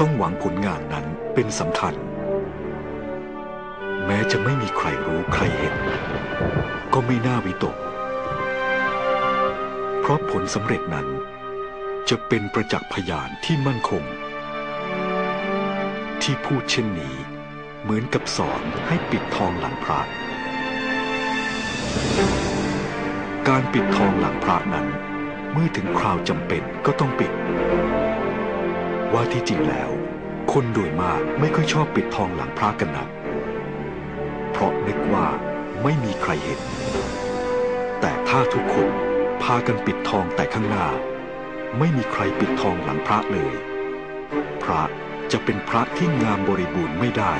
ต้องหวังผลงานนั้นเป็นสำคัญ แม้จะไม่มีใครรู้ใครเห็น ก็ไม่น่าวิตก เพราะผลสำเร็จนั้น จะเป็นประจักษ์พยานที่มั่นคง ที่พูดเช่นนี้ เหมือนกับสอนให้ปิดทองหลังพระการปิดทองหลังพระนั้น เมื่อถึงคราวจำเป็นก็ต้องปิด ว่าที่จริงแล้ว คนโดยมากไม่ค่อยชอบปิดทองหลังพระกันนัก เพราะนึกว่าไม่มีใครเห็น แต่ถ้าทุกคนพากันปิดทองแต่ข้างหน้า ไม่มีใครปิดทองหลังพระเลย พระจะเป็นพระที่งามบริบูรณ์ไม่ได้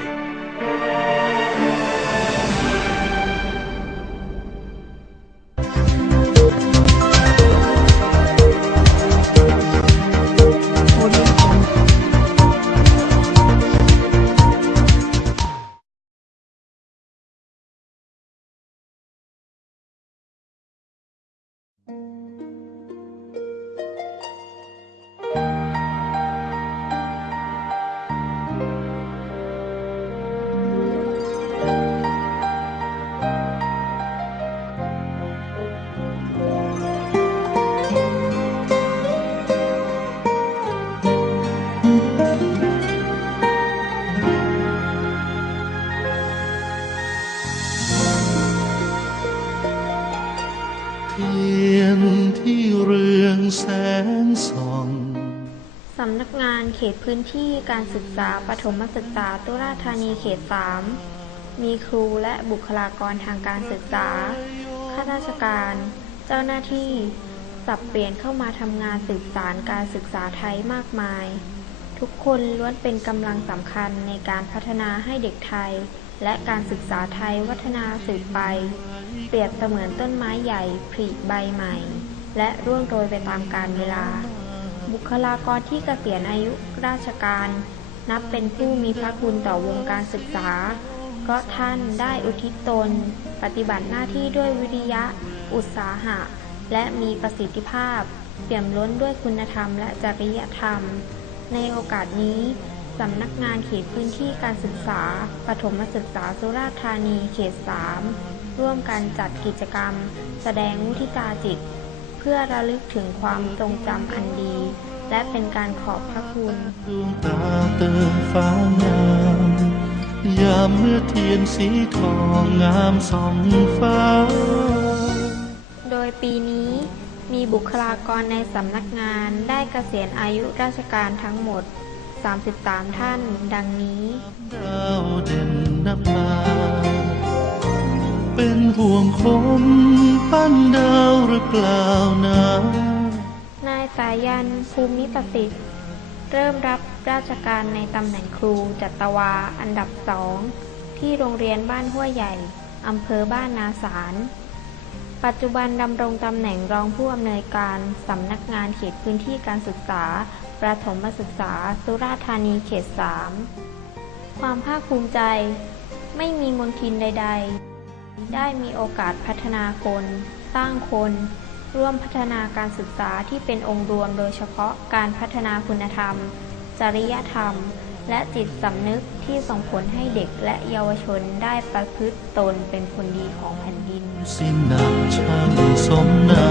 แสงส่องสำนักงานเขตพื้นที่การศึกษาปฐมศึกษาตุลาธานีเขต 3 มีครูและบุคลากรทางการศึกษา ข้าราชการ เจ้าหน้าที่ สับเปลี่ยนเข้ามาทำงานสืบสารการศึกษาไทยมากมาย ทุกคนล้วนเป็นกำลังสำคัญในการพัฒนาให้เด็กไทย และการศึกษาไทยวัฒนาสืบไป เปรียบเสมือนต้นไม้ใหญ่ผลิใบใหม่ และร่วงโรยไปตามกาลเวลา บุคลากรที่เกษียณอายุราชการ นับเป็นผู้มีพระคุณต่อวงการศึกษา เพราะท่านได้อุทิศตน ปฏิบัติหน้าที่ด้วยวิริยะ อุตสาหะ และมีประสิทธิภาพ เปี่ยมล้นด้วยคุณธรรมและจริยธรรม ในโอกาสนี้สำนักงานเขตพื้นที่การศึกษา ปฐมศึกษาสุราษฎร์ธานีเขต 3 ร่วมกันจัดกิจกรรม แสดงมุทิตาจิต พื่อระลึกถึงความทรงจำอันดี และเป็นการขอบพระคุณดวงตาเติมฟ้างามยามเมื่อเทียนสีทองงามส่องฟ้า โดยปีนี้มีบุคลากรในสำนักงานได้เกษียณอายุราชการทั้งหมด 33 ท่าน ดังนี้ดาวเด่นนภา เป็นห่วงคมปั้นดาวหรือเปล่านะนายสายันภูมิประสิทธิ์ เริ่มรับราชการในตำแหน่งครูจัตวาอันดับสองที่โรงเรียนบ้านห้วยใหญ่อำเภอบ้านนาสาร ปัจจุบันดำรงตำแหน่งรองผู้อำนวยการสำนักงานเขตพื้นที่การศึกษา ประถมศึกษา สุราษฎร์ธานีเขต 3 ความภาคภูมิใจ ไม่มีมนทินใด ๆ ได้มีโอกาสพัฒนาคน สร้างคน ร่วมพัฒนาการศึกษาที่เป็นองค์รวมโดยเฉพาะการพัฒนาคุณธรรม จริยธรรม และจิตสำนึกที่ส่งผลให้เด็กและเยาวชนได้ประพฤติตนเป็นคนดีของแผ่นดิน สิ้นหนักช่างสมนา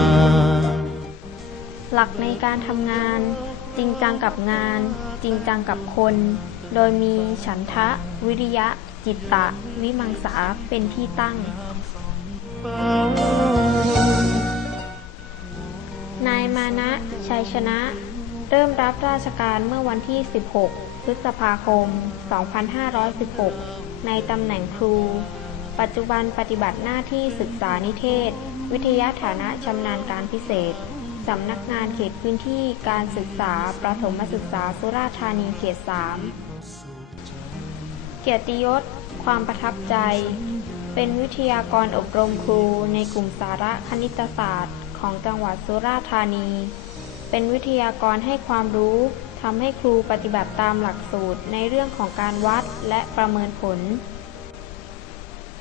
หลักในการทำงาน จริงจังกับงาน จริงจังกับคน โดยมีฉันทะ วิริยะ จิตตะ วิมังสาเป็นที่ตั้ง นายมานะ ชัยชนะ เริ่มรับราชการเมื่อวันที่ 16 พฤษภาคม 2516 ในตำแหน่งครู ปัจจุบันปฏิบัติหน้าที่ศึกษานิเทศ วิทยาฐานะชำนาญการพิเศษสำนักงานเขตพื้นที่การศึกษา ประถมศึกษาสุราษฎร์ธานีเขต 3 กียรติยศ ความประทับใจ เป็นวิทยากรอบรมครูในกลุ่มสาระคณิตศาสตร์ ของจังหวัดสุราษฎร์ธานี เป็นวิทยากรให้ความรู้ทำให้ครูปฏิบัติตามหลักสูตรในเรื่องของการวัดและประเมินผล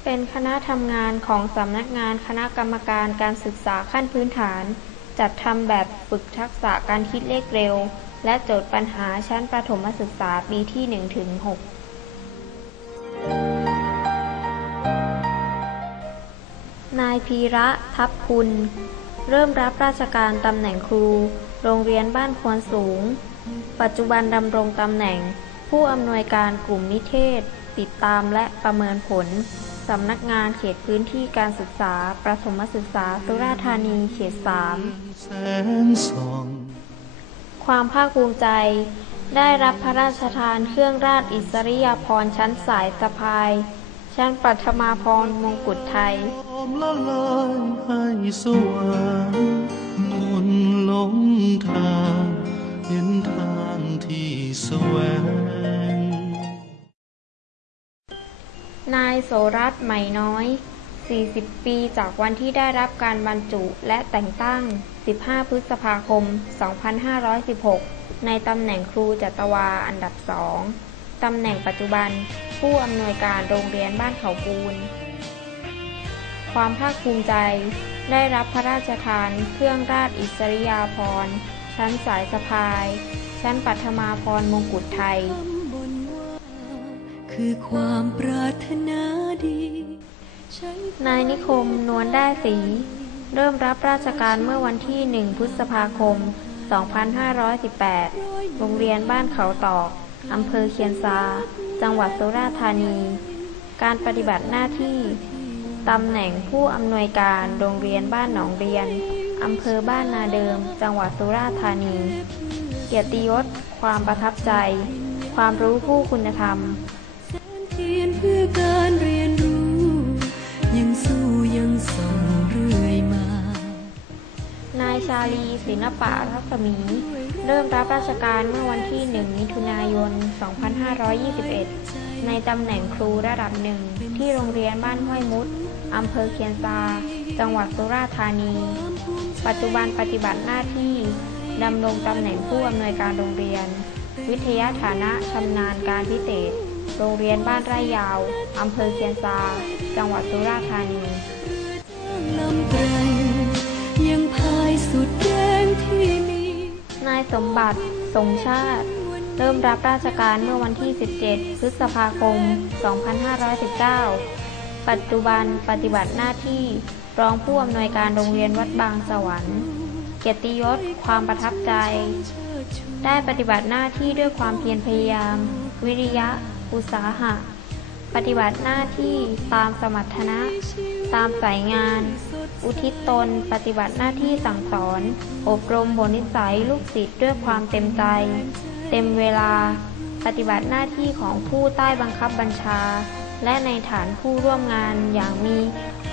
เป็นคณะทำงานของสำนักงานคณะกรรมการการศึกษาขั้นพื้นฐาน จัดทำแบบฝึกทักษะการคิดเลขเร็ว และโจทย์ปัญหาชั้นประถมศึกษาปีที่ 1 นายพีระทับคุณ เริ่มรับราชการตำแหน่งครู โรงเรียนบ้านควนสูง ปัจจุบันดำรงตำแหน่ง ผู้อำนวยการกลุ่มนิเทศ ติดตามและประเมินผลสำนักงานเขตพื้นที่การศึกษา ประถมศึกษาสุราษฎร์ธานีเขตสงส่องความภาคภูมิใจ ได้รับพระราชทานเครื่องราชอิสริยาภรณ์ชั้นสายสะพาย ชั้นปัทมาพรมงกุฎไทยละลายให้สว่างคนหลงทางเห็นทางที่สวงนายโสรัตใหม่น้อย 40 ปีจากวันที่ได้รับการบรรจุและแต่งตั้ง 15 พฤษภาคม 2516 ในตำแหน่งครูจัตวาอันดับสองตำแหน่งปัจจุบัน ผู้อำนวยการโรงเรียนบ้านเขาปูน ความภาคภูมิใจได้รับพระราชทานเครื่องราชอิสริยาภรณ์ ชั้นสายสะพาย ชั้นปัทมาพรมงกุฎไทยบนว่าคือความปรารถนาดีฉันนายนิคมนวลได้ศรีเริ่มรับราชการเมื่อวันที่ 1 พฤษภาคม 2518 โรงเรียนบ้านเขาตอก อำเภอเคียนซา จังหวัดสุราษฎร์ธานี การปฏิบัติหน้าที่ตำแหน่งผู้อำนวยการโรงเรียนบ้านหนองเรียน อำเภอบ้านนาเดิม จังหวัดสุราษฎร์ธานี เกียรติยศ ความประทับใจ ความรู้ผู้คุณธรรมนเทียนเพื่อการเรียนรู้ ยังสู้ยังส่งเรื่อยมา นายชาลีศิลปะรัศมี เริ่มรับราชการเมื่อวันที่ 1 มิถุนายน 2521 ในตำแหน่งครูระดับหนึ่งที่โรงเรียนบ้านห้วยมุด อำเภอเคียนซา จังหวัดสุราษฎร์ธานี ปัจจุบันปฏิบัติหน้าที่ดำรงตำแหน่งผู้อำนวยการโรงเรียน วิทยาฐานะชำนาญการพิเศษ โรงเรียนบ้านไร่ยาว อำเภอเคียนซา จังหวัดสุราษฎร์ธานียังพายสุดแรงที่ นายสมบัติสงชาติ เริ่มรับราชการเมื่อวันที่ 17 พฤษภาคม 2519 ปัจจุบันปฏิบัติหน้าที่รองผู้อำนวยการโรงเรียนวัดบางสวรรค์ เกียรติยศ ความประทับใจ ได้ปฏิบัติหน้าที่ด้วยความเพียรพยายาม วิริยะ อุตสาหะ ปฏิบัติหน้าที่ตามสมรรถนะ ตามสายงาน อุทิศตน ปฏิบัติหน้าที่สั่งสอน อบรมบนิสัยลูกศิษย์ด้วยความเต็มใจ เต็มเวลา ปฏิบัติหน้าที่ของผู้ใต้บังคับบัญชา และในฐานผู้ร่วมงานอย่างมี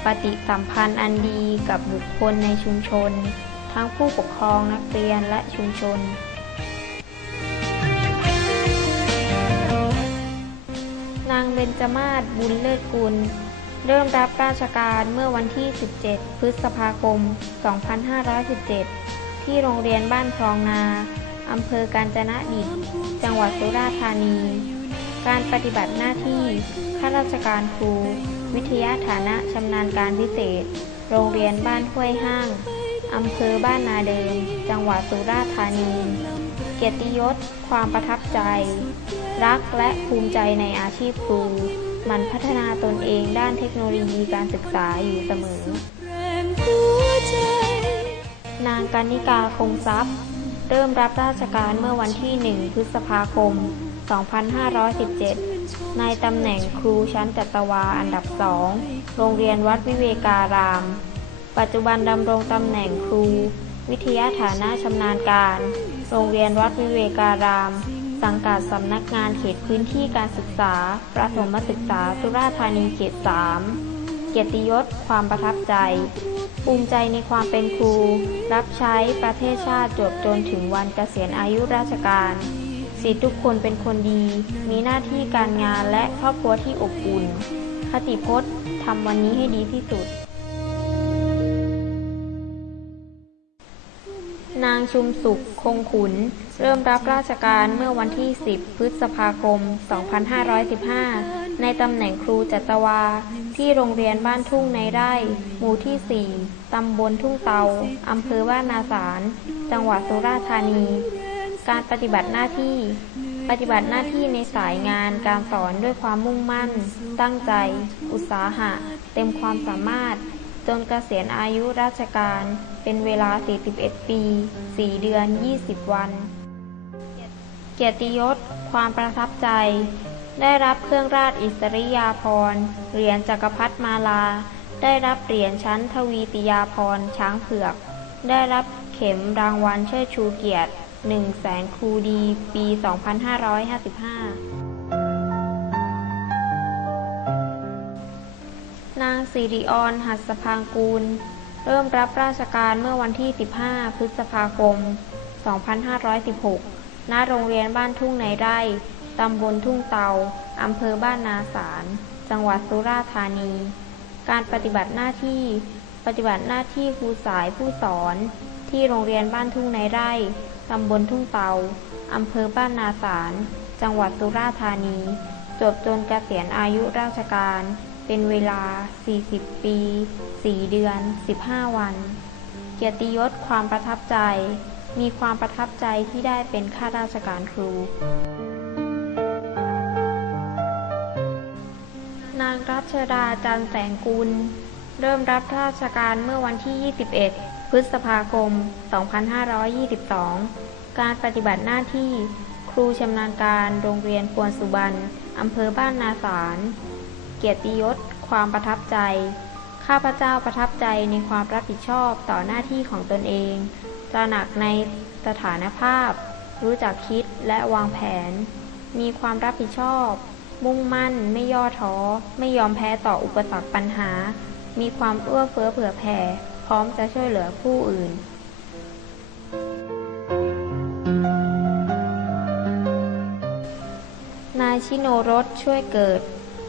ปฏิสัมพันธ์อันดีกับบุคคลในชุมชน ทั้งผู้ปกครองนักเรียนและชุมชน ญจมาศบุญเลิศกุล เริ่มรับราชการเมื่อวันที่ 17 พฤษภาคม 2517 ที่โรงเรียนบ้านคลองนาอำเภอกาญจนดิตจังหวัดสุราษฎร์ธานี การปฏิบัติหน้าที่ข้าราชการครู วิทยาฐานะชำนาญการพิเศษ โรงเรียนบ้านห้วยห้างอำเภอบ้านนาเดิม จังหวัดสุราษฎร์ธานี เกียรติยศ ความประทับใจ รักและภูมิใจในอาชีพครู มันพัฒนาตนเองด้านเทคโนโลยีการศึกษาอยู่เสมอ นางกานิกาคงทรัพย์ เริ่มรับราชการเมื่อวันที่ 1 พฤษภาคม 2517 ในตำแหน่งครูชั้นจัตวาอันดับสอง โรงเรียนวัดวิเวการาม ปัจจุบันดำรงตำแหน่งครู วิทยาฐานะชำนาญการ โรงเรียนวัดวิเวการาม สังกัดสำนักงานเขตพื้นที่การศึกษา ประถมศึกษาสุราษฎร์ธานีเขต 3 เกียรติยศ ความประทับใจ ภูมิใจในความเป็นครู รับใช้ประเทศชาติจบจนถึงวันเกษียณอายุราชการศิษย์ทุกคนเป็นคนดี มีหน้าที่การงานและครอบครัวที่อบอุ่น คติพจน์ทำวันนี้ให้ดีที่สุด นางชุมสุข คงขุน เริ่มรับราชการเมื่อวันที่ 10 พฤษภาคม 2515 ในตำแหน่งครูจัตวา ที่โรงเรียนบ้านทุ่งในไร่ หมู่ที่ 4 ตำบลทุ่งเตา อำเภอบ้านนาสาร จังหวัดสุราษฎร์ธานี การปฏิบัติหน้าที่ ปฏิบัติหน้าที่ในสายงานการสอนด้วยความมุ่งมั่น ตั้งใจ อุตสาหะ เต็มความสามารถ จนเกษียณอายุราชการเป็นเวลา 41 ปี 4 เดือน 20 วัน เกียรติยศ ความประทับใจ ได้รับเครื่องราชอิสริยาภรณ์ เหรียญจักรพรรดิมาลา ได้รับเหรียญชั้นทวีติยาภรณ์ช้างเผือก ได้รับเข็มรางวัลเชิดชูเกียรติ1แสนครูดี ปี 2555 นางสิริออนหัสพางกูล เริ่มรับราชการเมื่อวันที่ 15 พฤษภาคม 2516 ณ โรงเรียนบ้านทุ่งในไร่ ตำบลทุ่งเตา อำเภอบ้านนาสาร จังหวัดสุราษฎร์ธานี การปฏิบัติหน้าที่ ปฏิบัติหน้าที่ครูสายผู้สอน ที่โรงเรียนบ้านทุ่งในไร่ ตำบลทุ่งเตา อำเภอบ้านนาสาร จังหวัดสุราษฎร์ธานี จบจนเกษียณอายุราชการ เป็นเวลา 40 ปี 4 เดือน 15 วัน เกียรติยศความประทับใจ มีความประทับใจที่ได้เป็นข้าราชการครู นางรัชดาจันแสงกุล เริ่มรับราชการเมื่อวันที่ 21 พฤษภาคม 2522 การปฏิบัติหน้าที่ครูชำนาญการโรงเรียนปวนสุบรรณอำเภอบ้านนาสาร เกียรติยศ ความประทับใจ ข้าพเจ้าประทับใจในความรับผิดชอบต่อหน้าที่ของตนเอง ตระหนักในสถานภาพ รู้จักคิดและวางแผน มีความรับผิดชอบ มุ่งมั่น ไม่ย่อท้อ ไม่ยอมแพ้ต่ออุปสรรคปัญหา มีความเอื้อเฟื้อเผื่อแผ่ พร้อมจะช่วยเหลือผู้อื่นนายชิโนรสช่วยเกิด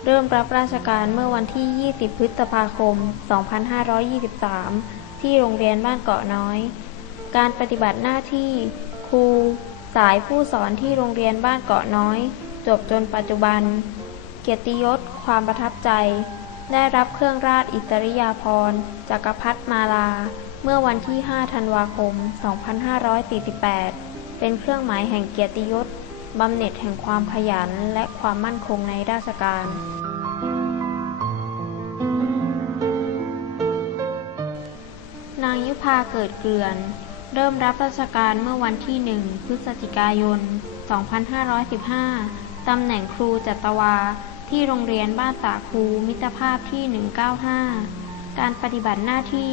เริ่มรับราชการเมื่อวันที่ 20 พฤษภาคม 2523 ที่โรงเรียนบ้านเกาะน้อย การปฏิบัติหน้าที่ ครู สายผู้สอนที่โรงเรียนบ้านเกาะน้อย จบจนปัจจุบัน เกียรติยศ ความประทับใจ ได้รับเครื่องราชอิสริยาภรณ์จักรพรรดิมาลา เมื่อวันที่ 5 ธันวาคม 2548 เป็นเครื่องหมายแห่งเกียรติยศ บำเหน็จแห่งความขยันและความมั่นคงในราชการ นางยุพาเกิดเกลือน เริ่มรับราชการเมื่อวันที่ 1 พฤศจิกายน 2515 ตำแหน่งครูจัตวา ที่โรงเรียนบ้านสาคูมิตรภาพที่ 195 การปฏิบัติหน้าที่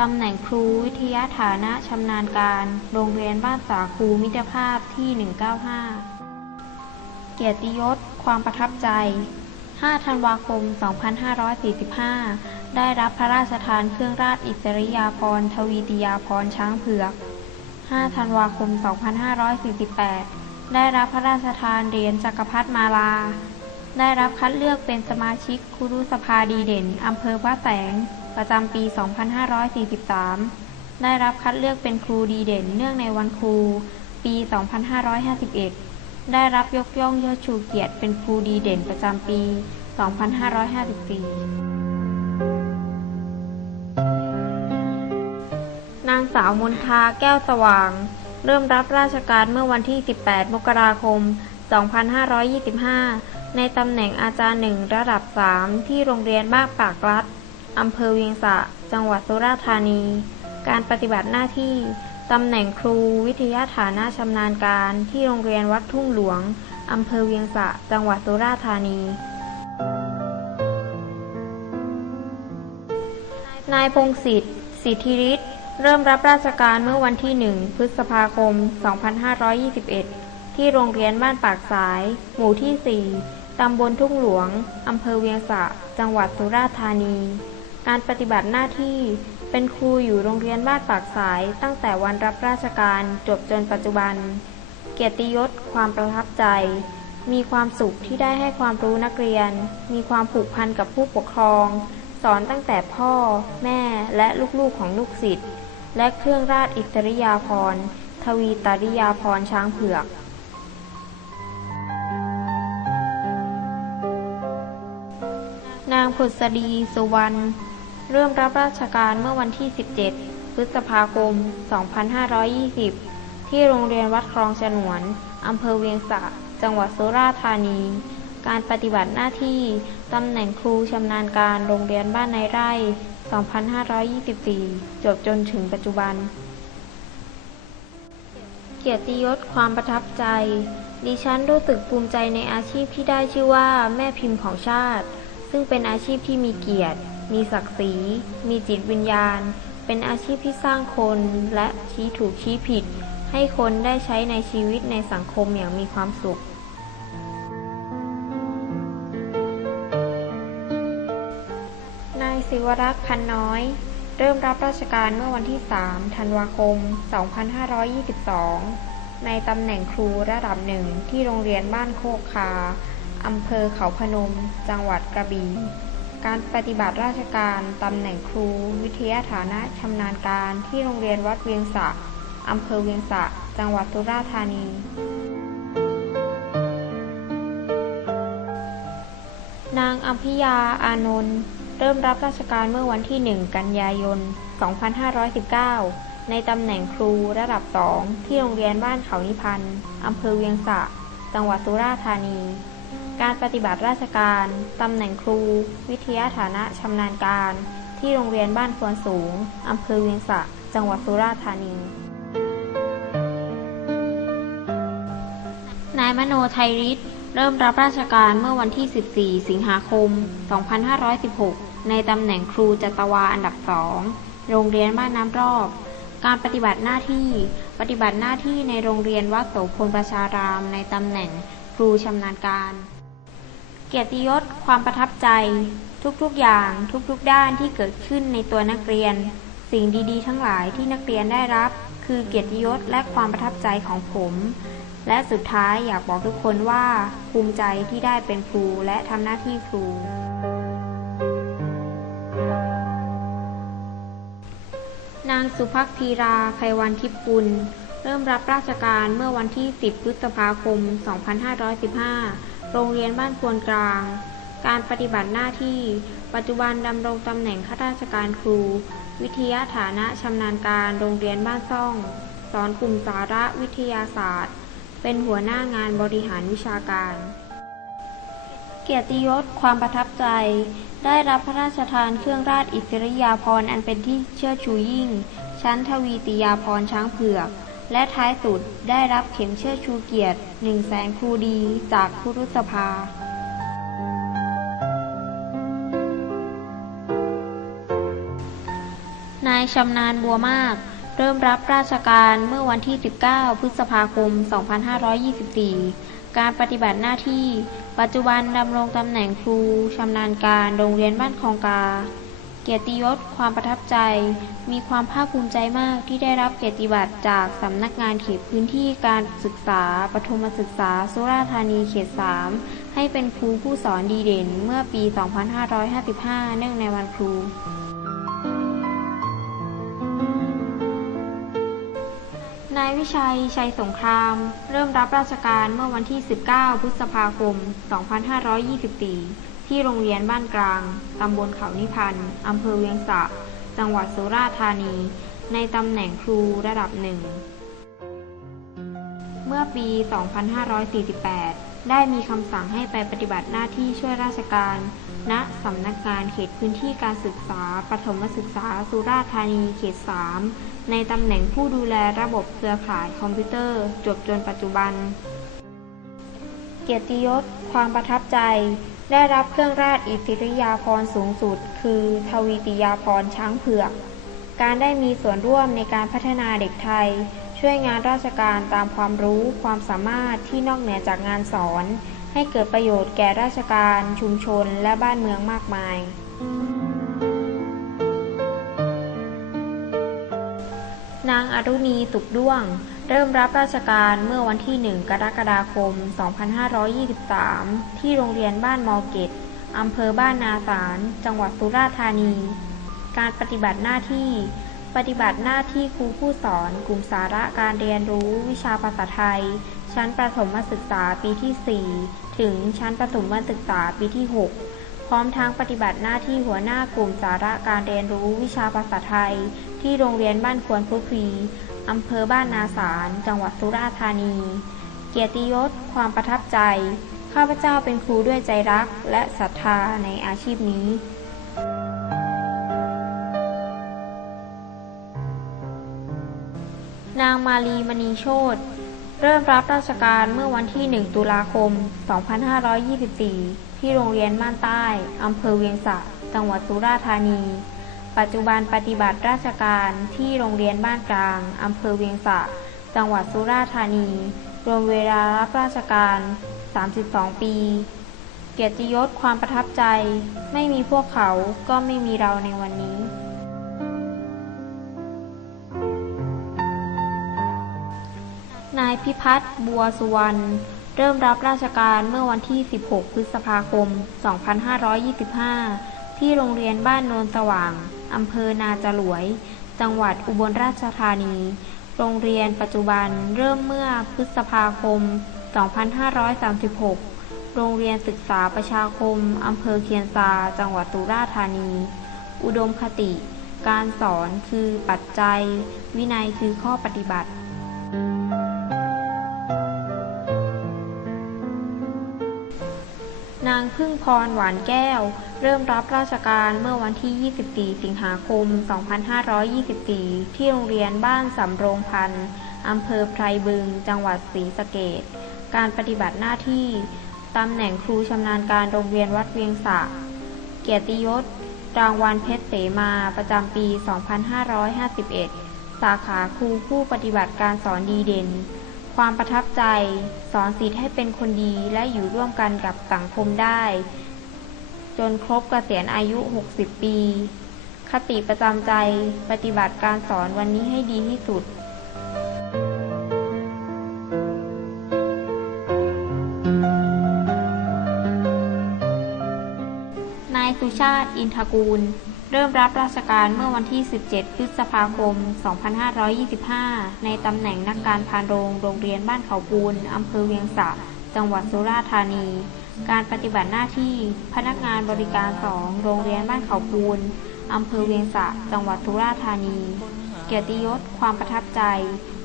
ตำแหน่งครูวิทยาฐานะชำนาญการ โรงเรียนบ้านสาคูมิตรภาพที่ 195 เกียรติยศ ความประทับใจ 5 ธันวาคม 2545 ได้รับพระราชทานเครื่องราชอิสริยาภรณ์ทวีติยาภรณ์ช้างเผือก 5 ธันวาคม 2548 ได้รับพระราชทานเหรียญจักรพรรดิมาลา ได้รับคัดเลือกเป็นสมาชิกครุสภาดีเด่นอำเภอพระแสง ประจำปี 2543 ได้รับคัดเลือกเป็นครูดีเด่นเนื่องในวันครู ปี 2551 ได้รับยกย่องเยอดชูเกียรติเป็นครูดีเด่นประจำปี 2554 นางสาวมนทาแก้วสว่าง เริ่มรับราชการเมื่อวันที่ 18 มกราคม 2525 ในตำแหน่งอาจารย์หนึ่งระดับ 3 ที่โรงเรียนบ้านปากลัดอำเภอเวียงสะ จังหวัดสุราษฎร์ธานี การปฏิบัติหน้าที่ ตำแหน่งครูวิทยาฐานะชำนาญการที่โรงเรียนวัดทุ่งหลวง อำเภอเวียงสะ จังหวัดสุราษฎร์ธานี นายพงศิษฐ์สิทธิฤทธิ์เริ่มรับราชการเมื่อวันที่ 1 พฤษภาคม 2521 ที่โรงเรียนบ้านปากสาย หมู่ที่ 4 ตำบลทุ่งหลวง อำเภอเวียงสะ จังหวัดสุราษฎร์ธานี การปฏิบัติหน้าที่ เป็นครูอยู่โรงเรียนบ้านปากสาย ตั้งแต่วันรับราชการจบจนปัจจุบัน เกียรติยศ ความประทับใจ มีความสุขที่ได้ให้ความรู้นักเรียน มีความผูกพันกับผู้ปกครอง สอนตั้งแต่พ่อ แม่และลูกๆของลูกศิษย์และเครื่องราชอิสริยาภรณ์ ทวีตริยาภรณ์ช้างเผือกนางผุษดีสุวรรณ เริ่มรับราชการเมื่อวันที่ 17 พฤษภาคม 2520 ที่โรงเรียนวัดคลองฉนวน อำเภอเวียงสะ จังหวัดสุราษฎร์ธานี การปฏิบัติหน้าที่ ตำแหน่งครูชำนาญการโรงเรียนบ้านในไร่ 2524 จบจนถึงปัจจุบัน เกียรติยศความประทับใจ ดิฉันรู้สึกภูมิใจในอาชีพที่ได้ชื่อว่า แม่พิมพ์ของชาติ ซึ่งเป็นอาชีพที่มีเกียรติ มีศักดิ์ศรี มีจิตวิญญาณ เป็นอาชีพที่สร้างคนและชี้ถูกชี้ผิด ให้คนได้ใช้ในชีวิตในสังคมอย่างมีความสุข นายศิวรักษ์พันน้อย เริ่มรับราชการเมื่อวันที่ 3 ธันวาคม 2522 ในตำแหน่งครูระดับหนึ่งที่โรงเรียนบ้านโคกคาอำเภอเขาพนม จังหวัดกระบี่ การปฏิบัติราชการตำแหน่งครู วิทยาฐานะชำนาญการที่โรงเรียนวัดเวียงสะอำเภอเวียงสะ จังหวัดสุราษฎร์ธานี นางอัมพิยาอานนท์เริ่มรับราชการเมื่อวันที่ 1 กันยายน 2519 ในตำแหน่งครูระดับ2ที่โรงเรียนบ้านเขานิพันธ์อำเภอเวียงสะ จังหวัดสุราษฎร์ธานี การปฏิบัติราชการ ตำแหน่งครู วิทยาฐานะชำนาญการ ที่โรงเรียนบ้านควนสูง อำเภอเวียงสะ จังหวัดสุราษฎร์ธานี นายมโนไทยฤทธิ์เริ่มรับราชการเมื่อวันที่ 14 สิงหาคม 2516 ในตำแหน่งครูจัตวาอันดับสองโรงเรียนบ้านน้ำรอบ การปฏิบัติหน้าที่ ปฏิบัติหน้าที่ในโรงเรียนวัดโสพลประชารามในตำแหน่งครูชำนาญการ เกียรติยศ ความประทับใจ ทุกๆอย่าง ทุกๆด้านที่เกิดขึ้นในตัวนักเรียน สิ่งดีๆ ทั้งหลายที่นักเรียนได้รับ คือเกียรติยศและความประทับใจของผม และสุดท้ายอยากบอกทุกคนว่า ภูมิใจที่ได้เป็นครูและทำหน้าที่ครู นางสุภักพีราไพวันทิพย์กุล เริ่มรับราชการเมื่อวันที่ 10 พฤษภาคม 2515 โรงเรียนบ้านควนกลาง การปฏิบัติหน้าที่ ปัจจุบันดำรงตำแหน่งข้าราชการครู วิทยาฐานะชำนาญการโรงเรียนบ้านซ่อง สอนกลุ่มสาระวิทยาศาสตร์ เป็นหัวหน้างานบริหารวิชาการ เกียรติยศความประทับใจ ได้รับพระราชทานเครื่องราชอิสริยาภรณ์อันเป็นที่เชื่อชูยิ่ง ชั้นทวีติยาภรณ์ช้างเผือก และท้ายสุดได้รับเข็มเชื่อชูเกียรติหนึ่งแสนครูดีจากคุรุษภานายชำนาญบัวมาก เริ่มรับราชการเมื่อวันที่ 19 พฤษภาคม 2524 การปฏิบัติหน้าที่ ปัจจุบันดำรงตำแหน่งครูชำนาญการโรงเรียนบ้านคลองกา เกียรติยศ ความประทับใจ มีความภาคภูมิใจมากที่ได้รับเกียรติบัตรจากสำนักงานเขตพื้นที่การศึกษา ปฐมศึกษา สุราษฎร์ธานีเขต 3 ให้เป็นครูผู้สอนดีเด่นเมื่อปี 2555 เนื่องในวันครู นายวิชัย ชัยสงคราม เริ่มรับราชการเมื่อวันที่ 19 พฤษภาคม 2524 ที่โรงเรียนบ้านกลาง ตำบลเขานิพันธ์อำเภอเวียงสะ จังหวัดสุราษฎร์ธานี ในตำแหน่งครูระดับหนึ่ง เมื่อปี 2548 ได้มีคำสั่งให้ไปปฏิบัติหน้าที่ช่วยราชการ ณสำนักงานเขตพื้นที่การศึกษา ปฐมศึกษา สุราษฎร์ธานี เขต 3 ในตำแหน่งผู้ดูแลระบบเครือข่ายคอมพิวเตอร์ จบจนปัจจุบัน เกียรติยศ ความประทับใจ ได้รับเครื่องราชอิสริยาภรณ์สูงสุด คือทวีติยาภรณ์ช้างเผือก การได้มีส่วนร่วมในการพัฒนาเด็กไทย ช่วยงานราชการตามความรู้ความสามารถที่นอกเหนือจากงานสอน ให้เกิดประโยชน์แก่ราชการ ชุมชน และบ้านเมืองมากมาย นางอรุณีสุขด้วง เริ่มรับราชการเมื่อวันที่ 1 กรกฎาคม 2523 ที่โรงเรียนบ้านมอเกตอำเภอบ้านนาสาร จังหวัดสุราษฎร์ธานี การปฏิบัติหน้าที่ ปฏิบัติหน้าที่ครูผู้สอน กลุ่มสาระการเรียนรู้ วิชาภาษาไทย ชั้นประถมศึกษาปีที่ 4 ถึงชั้นประถมศึกษาปีที่ 6 พร้อมทั้งปฏิบัติหน้าที่หัวหน้ากลุ่มสาระการเรียนรู้วิชาภาษาไทย ที่โรงเรียนบ้านควรพุครี อำเภอบ้านนาสารจังหวัดสุราษฎร์ธานี เกียรติยศ ความประทับใจ ข้าพเจ้าเป็นครูด้วยใจรักและศรัทธาในอาชีพนี้นางมาลีมณีโชตเริ่มรับราชการเมื่อวันที่ 1 ตุลาคม 2524 ที่โรงเรียนม่านใต้ อำเภอเวียงสะ จังหวัดสุราษฎร์ธานี ปัจจุบันปฏิบัติราชการที่โรงเรียนบ้านกลาง อำเภอเวียงสะ จังหวัดสุราษฎร์ธานี รวมเวลารับราชการ 32 ปี เกียรติยศความประทับใจ ไม่มีพวกเขาก็ไม่มีเราในวันนี้ นายพิพัฒน์บัวสุวรรณ เริ่มรับราชการเมื่อวันที่ 16 พฤษภาคม 2525 ที่โรงเรียนบ้านโนนสว่าง อำเภอนาจรวย จังหวัดอุบลราชธานี โรงเรียนปัจจุบันเริ่มเมื่อพฤษภาคม 2536 โรงเรียนศึกษาประชาคมอำเภอเคียนซา จังหวัดสุราษฎร์ธานี อุดมคติ การสอนคือปัจจัย วินัยคือข้อปฏิบัติ นางพึ่งพรหวานแก้ว เริ่มรับราชการเมื่อวันที่ 24 สิงหาคม 2524 ที่โรงเรียนบ้านสำโรงพันธ์อำเภอไพรบึง จังหวัดศรีสะเกษการปฏิบัติหน้าที่ ตำแหน่งครูชำนาญการโรงเรียนวัดเวียงสะ เกียรติยศ รางวัลเพชรเสมาประจำปี 2551 สาขาครูผู้ปฏิบัติการสอนดีเด่น ความประทับใจ สอนสิทธิ์ให้เป็นคนดีและอยู่ร่วมกันกับสังคมได้ จนครบเกษียณอายุ 60 ปี คติประจำใจ ปฏิบัติการสอนวันนี้ให้ดีที่สุดนายสุชาติอินทกูล เริ่มรับราชการเมื่อวันที่ 17 พฤษภาคม 2525 ในตำแหน่งนักการพานโรงโรงเรียนบ้านเขาปูน อำเภอเวียงสะ จังหวัดสุราษฎร์ธานี การปฏิบัติหน้าที่พนักงานบริการสองโรงเรียนบ้านเขาปูน อำเภอเวียงสะ จังหวัดสุราษฎร์ธานี เกียรติยศ ความประทับใจ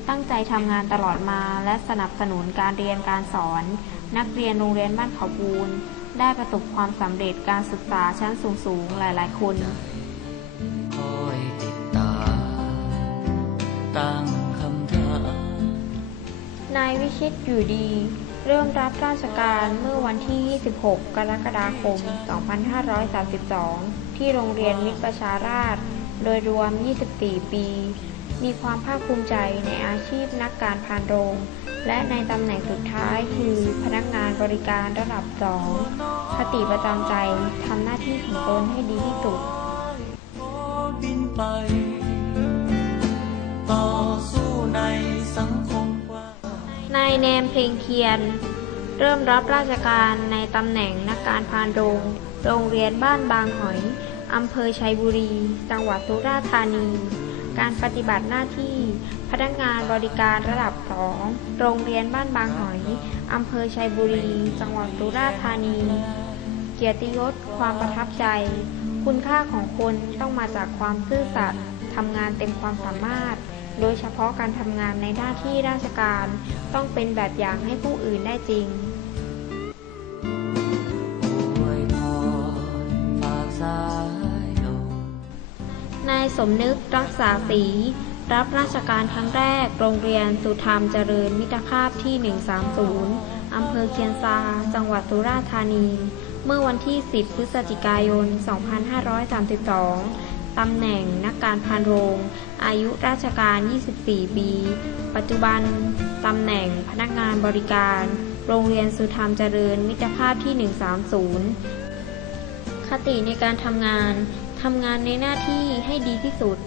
ตั้งใจทำงานตลอดมา และสนับสนุนการเรียนการสอน นักเรียนโรงเรียนบ้านเขาปูน ได้ประสบความสำเร็จการศึกษาชั้นสูงๆ หลาย ๆ คน นายวิชิตอยู่ดี เริ่มรับราชการเมื่อวันที่ 26 กรกฎาคม 2532 ที่โรงเรียนมิตรประชาราษฎร์โดยรวม 24 ปี มีความภาคภูมิใจในอาชีพนักการพานโรง และในตำแหน่งสุดท้ายคือพนักงานบริการระดับสองคติประจำใจทำหน้าที่ของตนให้ดีที่สุดต่อสู้ในสังคม นายแนมเพลงเคียน เริ่มรับราชการในตำแหน่งนักการพานโรง โรงเรียนบ้านบางหอย อำเภอชัยบุรี จังหวัดสุราษฎร์ธานี การปฏิบัติหน้าที่ พนักงานบริการระดับสองโรงเรียนบ้านบางหอย อำเภอชัยบุรี จังหวัดสุราษฎร์ธานี เกียรติยศ ความประทับใจ คุณค่าของคนต้องมาจากความซื่อสัตย์ทำงานเต็มความสามารถ โดยเฉพาะการทำงานในหน้าที่ราชการต้องเป็นแบบอย่างให้ผู้อื่นได้จริงนายสมนึกรักษาศรีรับราชการครั้งแรก โรงเรียนสุธรรมเจริญมิตรภาพที่ 130 อำเภอเคียนซา จังหวัดสุราษฎร์ธานี เมื่อวันที่ 10 พฤศจิกายน 2532 ตำแหน่งนักการพานโรง อายุราชการ 24 ปี ปัจจุบัน ตำแหน่งพนักงานบริการ โรงเรียนสุธรรมเจริญมิตรภาพที่ 130 คติในการทำงาน ทำงานในหน้าที่ให้ดีที่สุด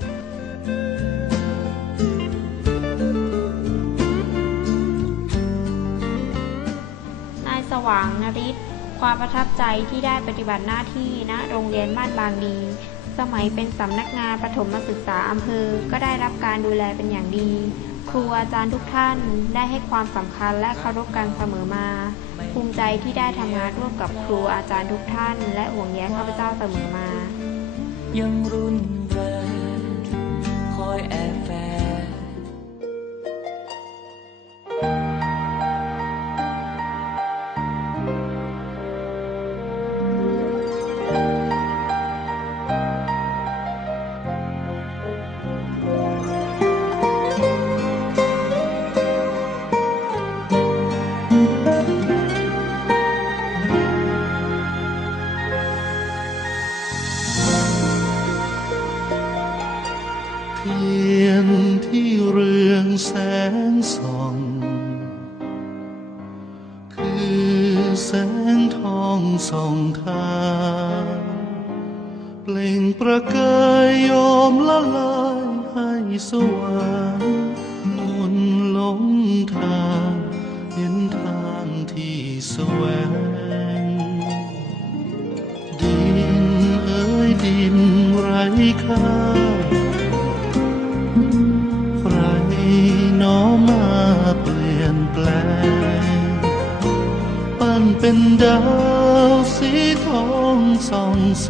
นายสว่างนริศความประทับใจที่ได้ปฏิบัติหน้าที่ณโรงเรียนบ้านบางดี สมัยเป็นสำนักงานประถมศึกษาอำเภอ ก็ได้รับการดูแลเป็นอย่างดี ครูอาจารย์ทุกท่านได้ให้ความสำคัญและเคารพกันเสมอมา ภูมิใจที่ได้ทำงานร่วมกับครูอาจารย์ทุกท่าน และห่วงใยข้าพเจ้าเสมอมา ยังรุนแรงคอยแอบ ดาวสีทองส่องแส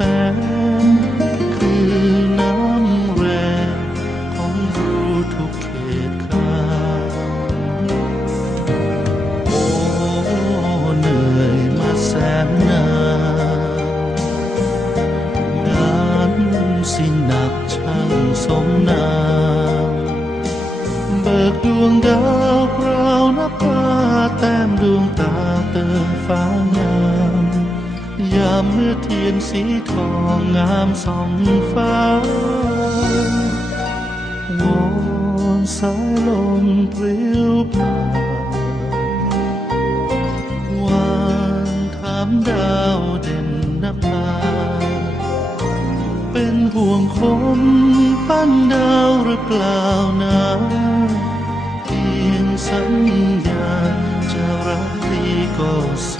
ง คือน้ำแรงของรู้ทุกเขตข้าโอ้เหนื่อยมาแสนนานงานสิหนักช่างสมนามเบิกดวงดาวคราวนับตาแต้มดวงตาเติมฟ้าามเมื่อเทียนสีทองงามสองฟ้าวอนสายลมปลิวผ่านวานถามดาวเด่นนภาเป็นห่วงคนปั้นดาวหรือเปล่านะเพียงสัญญาจะรักดีก็ส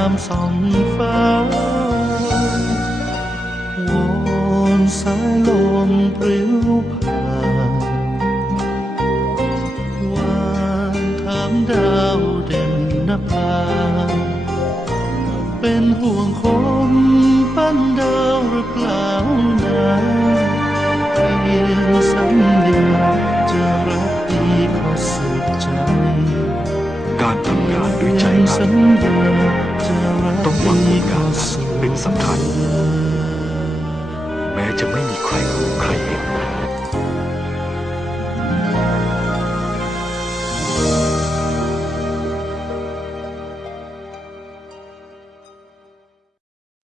ามส่องฟ้าวอนสายลมปลิวผ่านวานถามดาวเด่นนภาเป็นห่วงคมปั้นดาวหรือเปล่านะเพียงสัญญาจะรักดีขอสุดใจการทำงานด้วยใจรัก สำคัญ แม้จะไม่มีใครรู้ใครเห็น